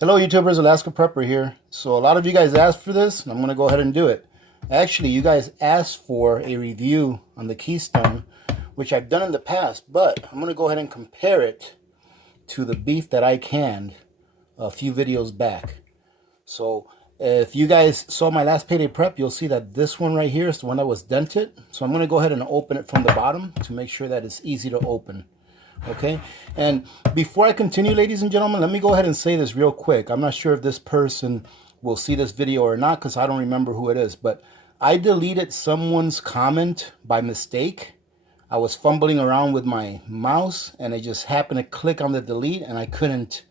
Hello YouTubers, Alaska Prepper here. So a lot of you guys asked for this, and I'm going to go ahead and do it. Actually, you guys asked for a review on the Keystone, which I've done in the past, but I'm going to go ahead and compare it to the beef that I canned a few videos back. So if you guys saw my last payday prep, you'll see that this one right here is the one that was dented. So I'm going to go ahead and open it from the bottom to make sure that it's easy to open. Okay, and before I continue, ladies and gentlemen, let me go ahead and say this real quick. I'm not sure if this person will see this video or not because I don't remember who it is, but I deleted someone's comment by mistake. I was fumbling around with my mouse and I just happened to click on the delete and I couldn't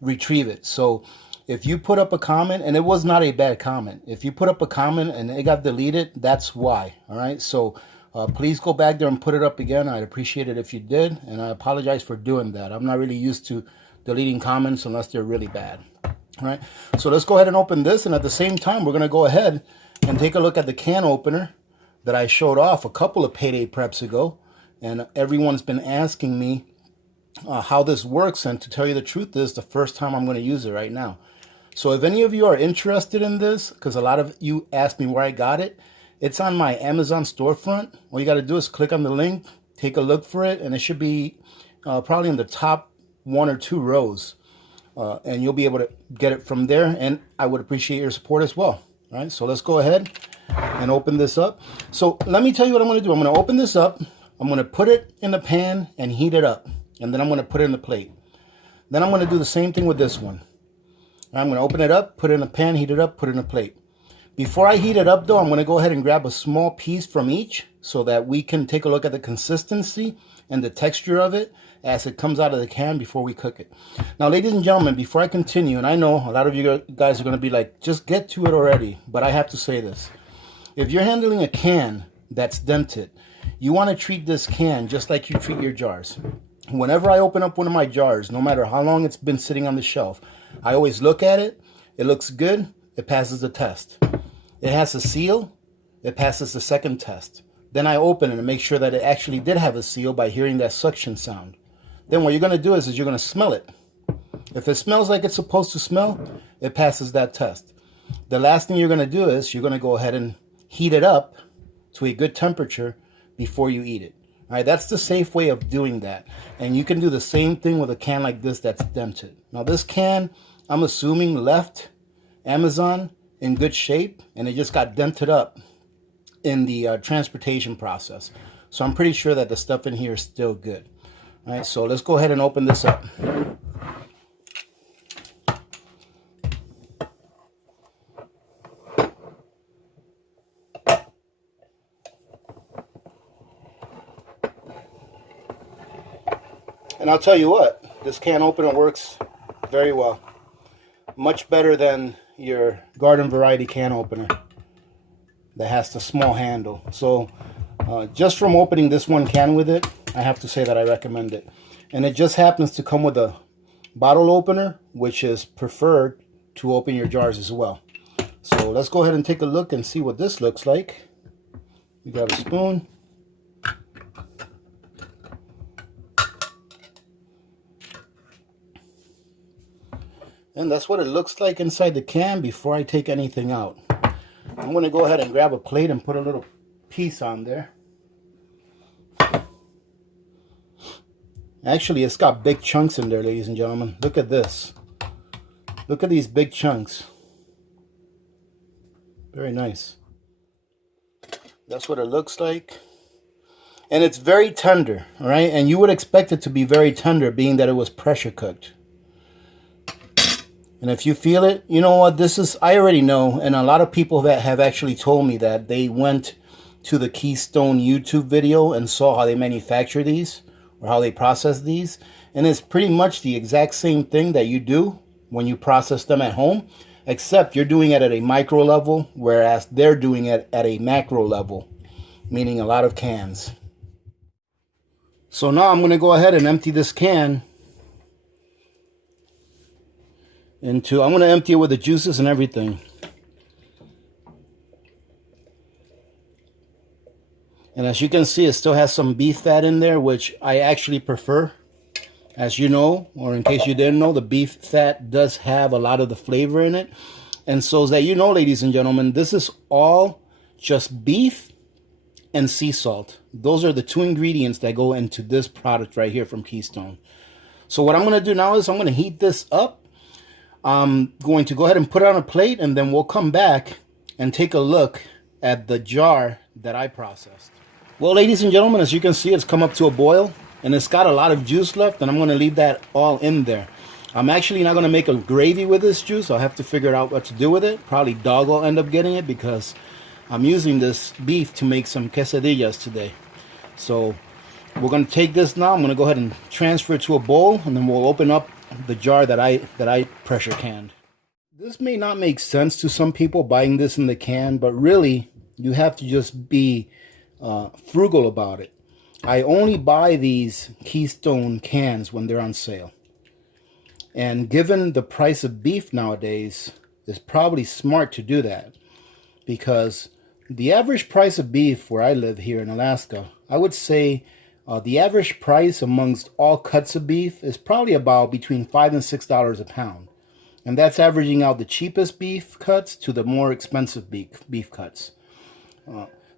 retrieve it. So if you put up a comment, and it was not a bad comment, if you put up a comment and it got deleted, that's why. All right, so please go back there and put it up again. I'd appreciate it if you did, and I apologize for doing that. I'm not really used to deleting comments unless they're really bad. All right, so let's go ahead and open this, and at the same time, we're going to go ahead and take a look at the can opener that I showed off a couple of payday preps ago, and everyone's been asking me how this works, and to tell you the truth, this is the first time I'm going to use it right now. So if any of you are interested in this, because a lot of you asked me where I got it, it's on my Amazon storefront. All you got to do is click on the link, take a look for it, and it should be probably in the top 1 or 2 rows. And you'll be able to get it from there, and I would appreciate your support as well. All right, so let's go ahead and open this up. So let me tell you what I'm going to do. I'm going to open this up. I'm going to put it in the pan and heat it up, and then I'm going to put it in the plate. Then I'm going to do the same thing with this one. I'm going to open it up, put it in a pan, heat it up, put it in a plate. Before I heat it up though, I'm going to go ahead and grab a small piece from each so that we can take a look at the consistency and the texture of it as it comes out of the can before we cook it. Now, ladies and gentlemen, before I continue, and I know a lot of you guys are going to be like, just get to it already, but I have to say this. If you're handling a can that's dented, you want to treat this can just like you treat your jars. Whenever I open up one of my jars, no matter how long it's been sitting on the shelf, I always look at it. It looks good. It passes the test. It has a seal. It passes the second test. Then I open it and make sure that it actually did have a seal by hearing that suction sound. Then what you're going to do is you're going to smell it. If it smells like it's supposed to smell, it passes that test. The last thing you're going to do is you're going to go ahead and heat it up to a good temperature before you eat it. All right, that's the safe way of doing that. And you can do the same thing with a can like this that's dented. Now this can, I'm assuming, left Amazon in good shape, and it just got dented up in the transportation process. So I'm pretty sure that the stuff in here is still good. All right, so let's go ahead and open this up. And I'll tell you what, this can opener works very well. Much better than your garden variety can opener that has the small handle. So just from opening this one can with it, I have to say that I recommend it. And it just happens to come with a bottle opener, which is preferred to open your jars as well. So let's go ahead and take a look and see what this looks like. We got a spoon. And that's what it looks like inside the can before I take anything out. I'm going to go ahead and grab a plate and put a little piece on there. Actually, it's got big chunks in there, ladies and gentlemen. Look at this. Look at these big chunks. Very nice. That's what it looks like. And it's very tender, all right? And you would expect it to be very tender, being that it was pressure cooked. And if you feel it, you know what, this is, I already know, and a lot of people that have actually told me that they went to the Keystone YouTube video and saw how they manufacture these, or how they process these, and it's pretty much the exact same thing that you do when you process them at home, except you're doing it at a micro level, whereas they're doing it at a macro level, meaning a lot of cans. So now I'm going to go ahead and empty this can I'm going to empty it with the juices and everything. And as you can see, it still has some beef fat in there, which I actually prefer. As you know, or in case you didn't know, the beef fat does have a lot of the flavor in it. And so that you know, ladies and gentlemen, this is all just beef and sea salt. Those are the two ingredients that go into this product right here from Keystone. So what I'm going to do now is I'm going to heat this up. I'm going to go ahead and put it on a plate, and then we'll come back and take a look at the jar that I processed. Well, ladies and gentlemen, as you can see, it's come up to a boil, and it's got a lot of juice left, and I'm going to leave that all in there. I'm actually not going to make a gravy with this juice. I'll have to figure out what to do with it. Probably Dog will end up getting it because I'm using this beef to make some quesadillas today. So we're going to take this now. I'm going to go ahead and transfer it to a bowl, and then we'll open up the jar that I pressure canned. This may not make sense to some people buying this in the can, but really you have to just be frugal about it. I only buy these Keystone cans when they're on sale. And given the price of beef nowadays, it's probably smart to do that, because the average price of beef where I live here in Alaska, I would say the average price amongst all cuts of beef is probably about between $5 and $6 a pound. And that's averaging out the cheapest beef cuts to the more expensive beef cuts.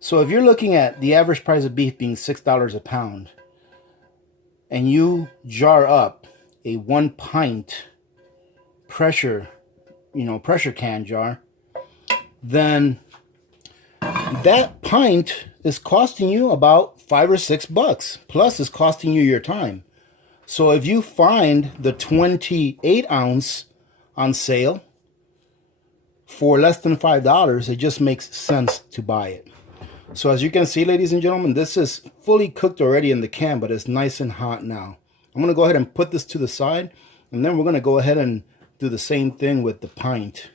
So if you're looking at the average price of beef being $6 a pound, and you jar up a 1 pint pressure can jar, then that pint is costing you about $5 or $6, plus it's costing you your time. So if you find the 28 ounce on sale for less than $5, it just makes sense to buy it. So as you can see, ladies and gentlemen, this is fully cooked already in the can, but it's nice and hot now. I'm going to go ahead and put this to the side, and then we're going to go ahead and do the same thing with the pint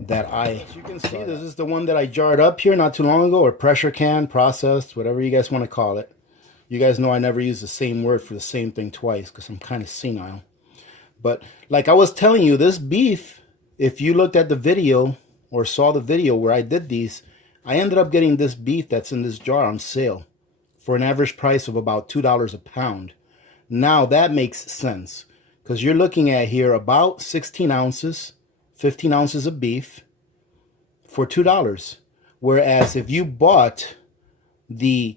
that as you can see, this is the one that I jarred up here not too long ago, or pressure can, processed, whatever you guys want to call it. You guys know I never use the same word for the same thing twice because I'm kind of senile. But like I was telling you, this beef, if you looked at the video or saw the video where I did these, I ended up getting this beef that's in this jar on sale for an average price of about $2 a pound. Now that makes sense, because you're looking at here about 16 ounces, 15 ounces of beef for $2. Whereas if you bought the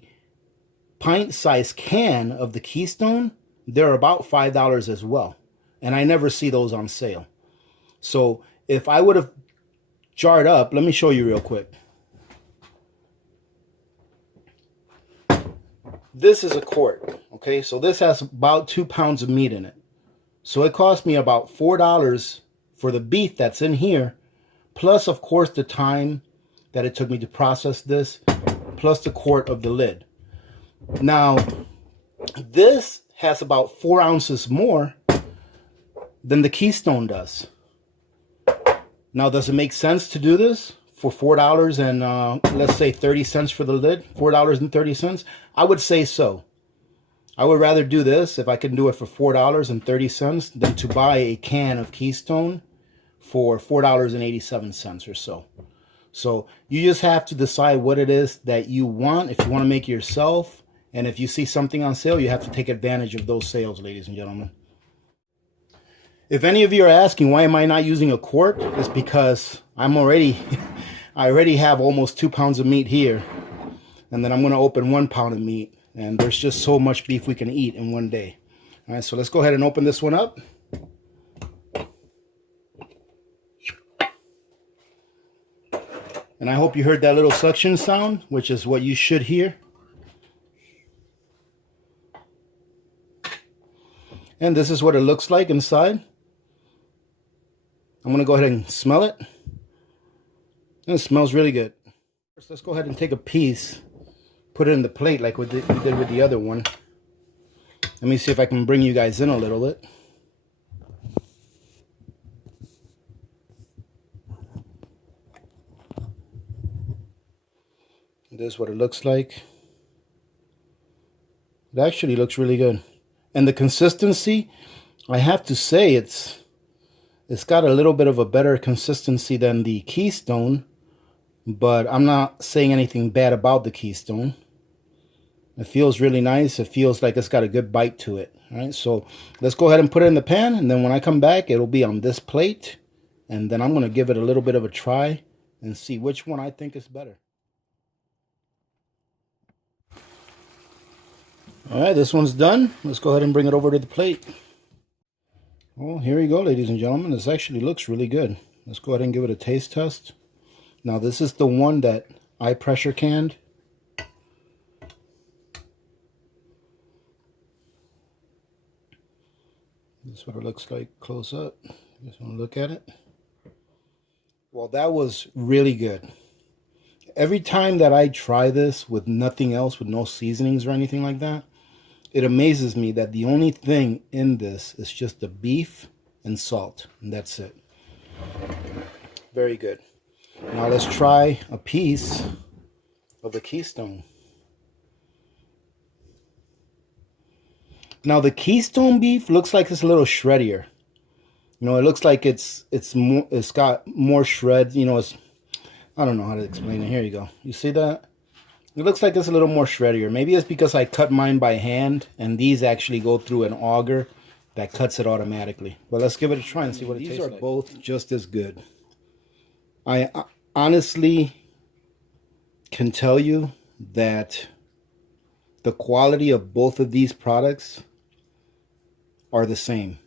pint-sized can of the Keystone, they're about $5 as well. And I never see those on sale. So if I would have jarred up, let me show you real quick. This is a quart, okay? So this has about 2 pounds of meat in it. So it cost me about $4 for the beef that's in here, plus, of course, the time that it took me to process this, plus the quart of the lid. Now, this has about 4 ounces more than the Keystone does. Now, does it make sense to do this for $4 and let's say 30 cents for the lid? $4.30? I would say so. I would rather do this if I can do it for $4.30 than to buy a can of Keystone for $4.87 or so. So you just have to decide what it is that you want. If you want to make it yourself, and if you see something on sale, you have to take advantage of those sales, ladies and gentlemen. If any of you are asking why am I not using a quart, it's because I already have almost 2 pounds of meat here, and then I'm going to open 1 pound of meat, and there's just so much beef we can eat in one day. All right, so let's go ahead and open this one up. And I hope you heard that little suction sound, which is what you should hear. And this is what it looks like inside. I'm going to go ahead and smell it. And it smells really good. First, let's go ahead and take a piece, put it in the plate like we did with the other one. Let me see if I can bring you guys in a little bit. This is what it looks like. It actually looks really good. And the consistency, I have to say, it's got a little bit of a better consistency than the Keystone, but I'm not saying anything bad about the Keystone. It feels really nice. It feels like it's got a good bite to it. All right, so let's go ahead and put it in the pan, and then when I come back, it'll be on this plate, and then I'm going to give it a little bit of a try and see which one I think is better. All right, this one's done. Let's go ahead and bring it over to the plate. Well, here you go, ladies and gentlemen. This actually looks really good. Let's go ahead and give it a taste test. Now, this is the one that I pressure canned. This is what it looks like close up. Just want to look at it. Well, that was really good. Every time that I try this with nothing else, with no seasonings or anything like that, it amazes me that the only thing in this is just the beef and salt, and that's it. Very good. Now let's try a piece of the Keystone. Now the Keystone beef looks like it's a little shreddier. You know, it looks like it's got more shreds. You know, I don't know how to explain it. Here you go. You see that? It looks like it's a little more shreddier. Maybe it's because I cut mine by hand, and these actually go through an auger that cuts it automatically. But let's give it a try and see what it tastes like. These are both just as good. I honestly can tell you that the quality of both of these products are the same.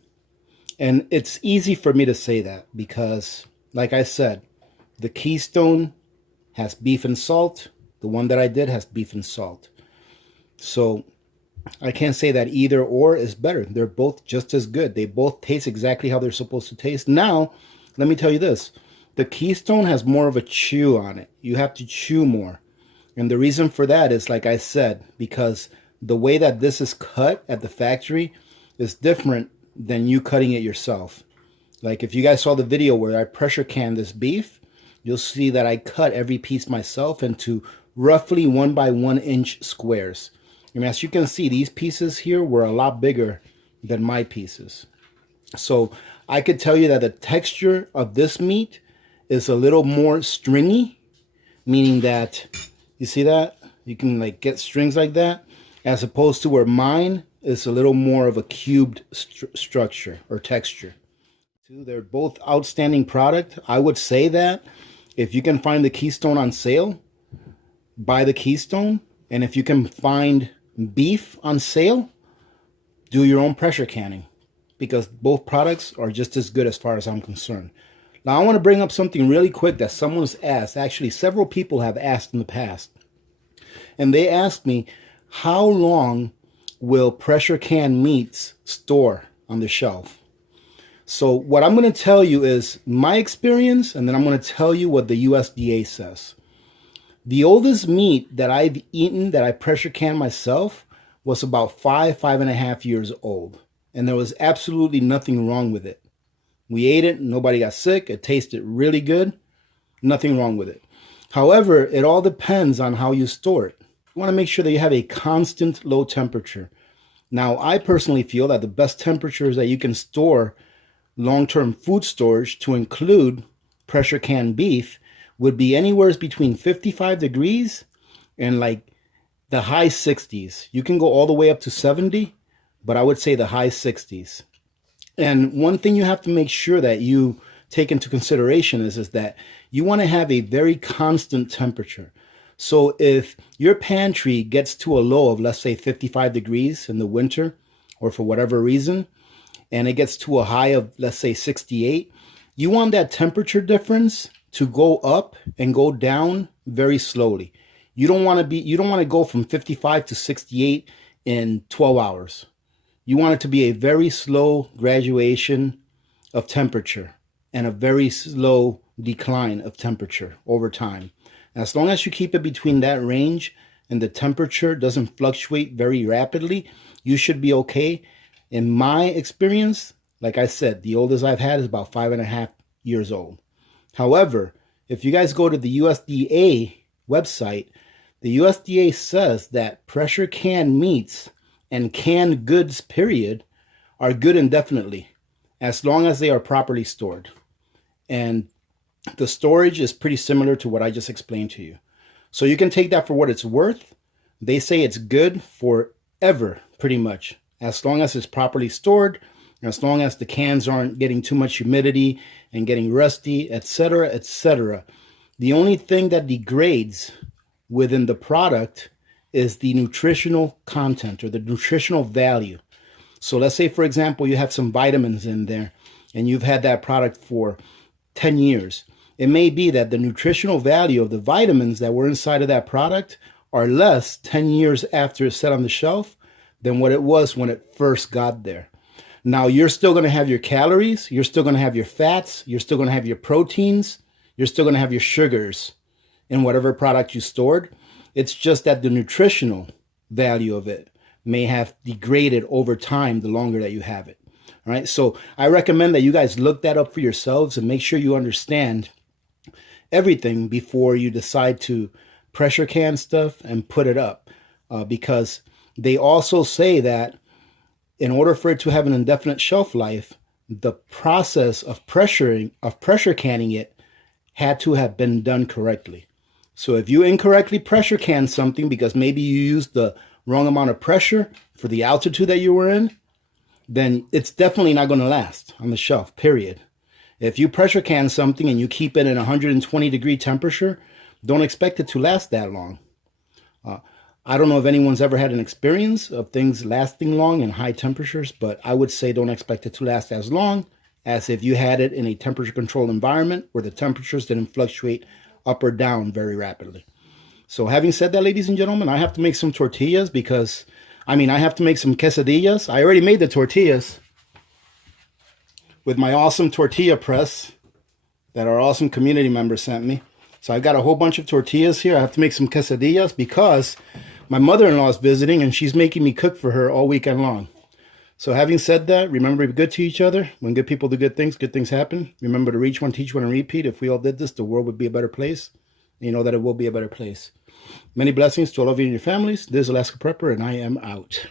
And it's easy for me to say that because, like I said, the Keystone has beef and salt. The one that I did has beef and salt. So I can't say that either or is better. They're both just as good. They both taste exactly how they're supposed to taste. Now, let me tell you this. The Keystone has more of a chew on it. You have to chew more. And the reason for that is, like I said, because the way that this is cut at the factory is different than you cutting it yourself. Like if you guys saw the video where I pressure canned this beef, you'll see that I cut every piece myself into roughly 1 by 1 inch squares. I mean, as you can see, these pieces here were a lot bigger than my pieces. So I could tell you that the texture of this meat is a little more stringy, meaning that, you see that? You can like get strings like that, as opposed to where mine is a little more of a cubed structure or texture. They're both outstanding product. I would say that if you can find the Keystone on sale, buy the Keystone. And if you can find beef on sale, do your own pressure canning, because both products are just as good as far as I'm concerned. Now, I want to bring up something really quick that someone's asked. Actually, several people have asked in the past. And they asked me, how long will pressure can meats store on the shelf? So what I'm going to tell you is my experience, and then I'm going to tell you what the USDA says. The oldest meat that I've eaten that I pressure canned myself was about 5.5 years old. And there was absolutely nothing wrong with it. We ate it, nobody got sick, it tasted really good, nothing wrong with it. However, it all depends on how you store it. You want to make sure that you have a constant low temperature. Now, I personally feel that the best temperatures that you can store long-term food storage to include pressure canned beef would be anywhere between 55 degrees and like the high 60s. You can go all the way up to 70, but I would say the high 60s. And one thing you have to make sure that you take into consideration is that you want to have a very constant temperature. So if your pantry gets to a low of, let's say, 55 degrees in the winter, or for whatever reason, and it gets to a high of, let's say, 68, you want that temperature difference to go up and go down very slowly. You don't want to go from 55 to 68 in 12 hours. You want it to be a very slow graduation of temperature and a very slow decline of temperature over time. As long as you keep it between that range and the temperature doesn't fluctuate very rapidly, you should be okay. In my experience, like I said, the oldest I've had is about 5.5 years old. However, if you guys go to the USDA website, the USDA says that pressure canned meats and canned goods, period, are good indefinitely, as long as they are properly stored. And the storage is pretty similar to what I just explained to you. So you can take that for what it's worth. They say it's good forever, pretty much, as long as it's properly stored, as long as the cans aren't getting too much humidity and getting rusty, etc., etc. The only thing that degrades within the product is the nutritional content or the nutritional value. So let's say, for example, you have some vitamins in there and you've had that product for 10 years. It may be that the nutritional value of the vitamins that were inside of that product are less 10 years after it's set on the shelf than what it was when it first got there. Now, you're still going to have your calories, you're still going to have your fats, you're still going to have your proteins, you're still going to have your sugars in whatever product you stored. It's just that the nutritional value of it may have degraded over time the longer that you have it. All right, so I recommend that you guys look that up for yourselves and make sure you understand everything before you decide to pressure can stuff and put it up, because they also say that in order for it to have an indefinite shelf life, the process of pressure canning it had to have been done correctly. So if you incorrectly pressure can something because maybe you used the wrong amount of pressure for the altitude that you were in, then it's definitely not going to last on the shelf, period. If you pressure can something and you keep it in 120-degree temperature, don't expect it to last that long. I don't know if anyone's ever had an experience of things lasting long in high temperatures, but I would say don't expect it to last as long as if you had it in a temperature-controlled environment where the temperatures didn't fluctuate up or down very rapidly. So having said that, ladies and gentlemen, I have to make some tortillas because, I have to make some quesadillas. I already made the tortillas with my awesome tortilla press that our awesome community member sent me. So I've got a whole bunch of tortillas here. I have to make some quesadillas because my mother-in-law is visiting and she's making me cook for her all weekend long. So having said that, remember to be good to each other. When good people do good things happen. Remember to reach one, teach one, and repeat. If we all did this, the world would be a better place. And you know that it will be a better place. Many blessings to all of you and your families. This is Alaska Prepper, and I am out.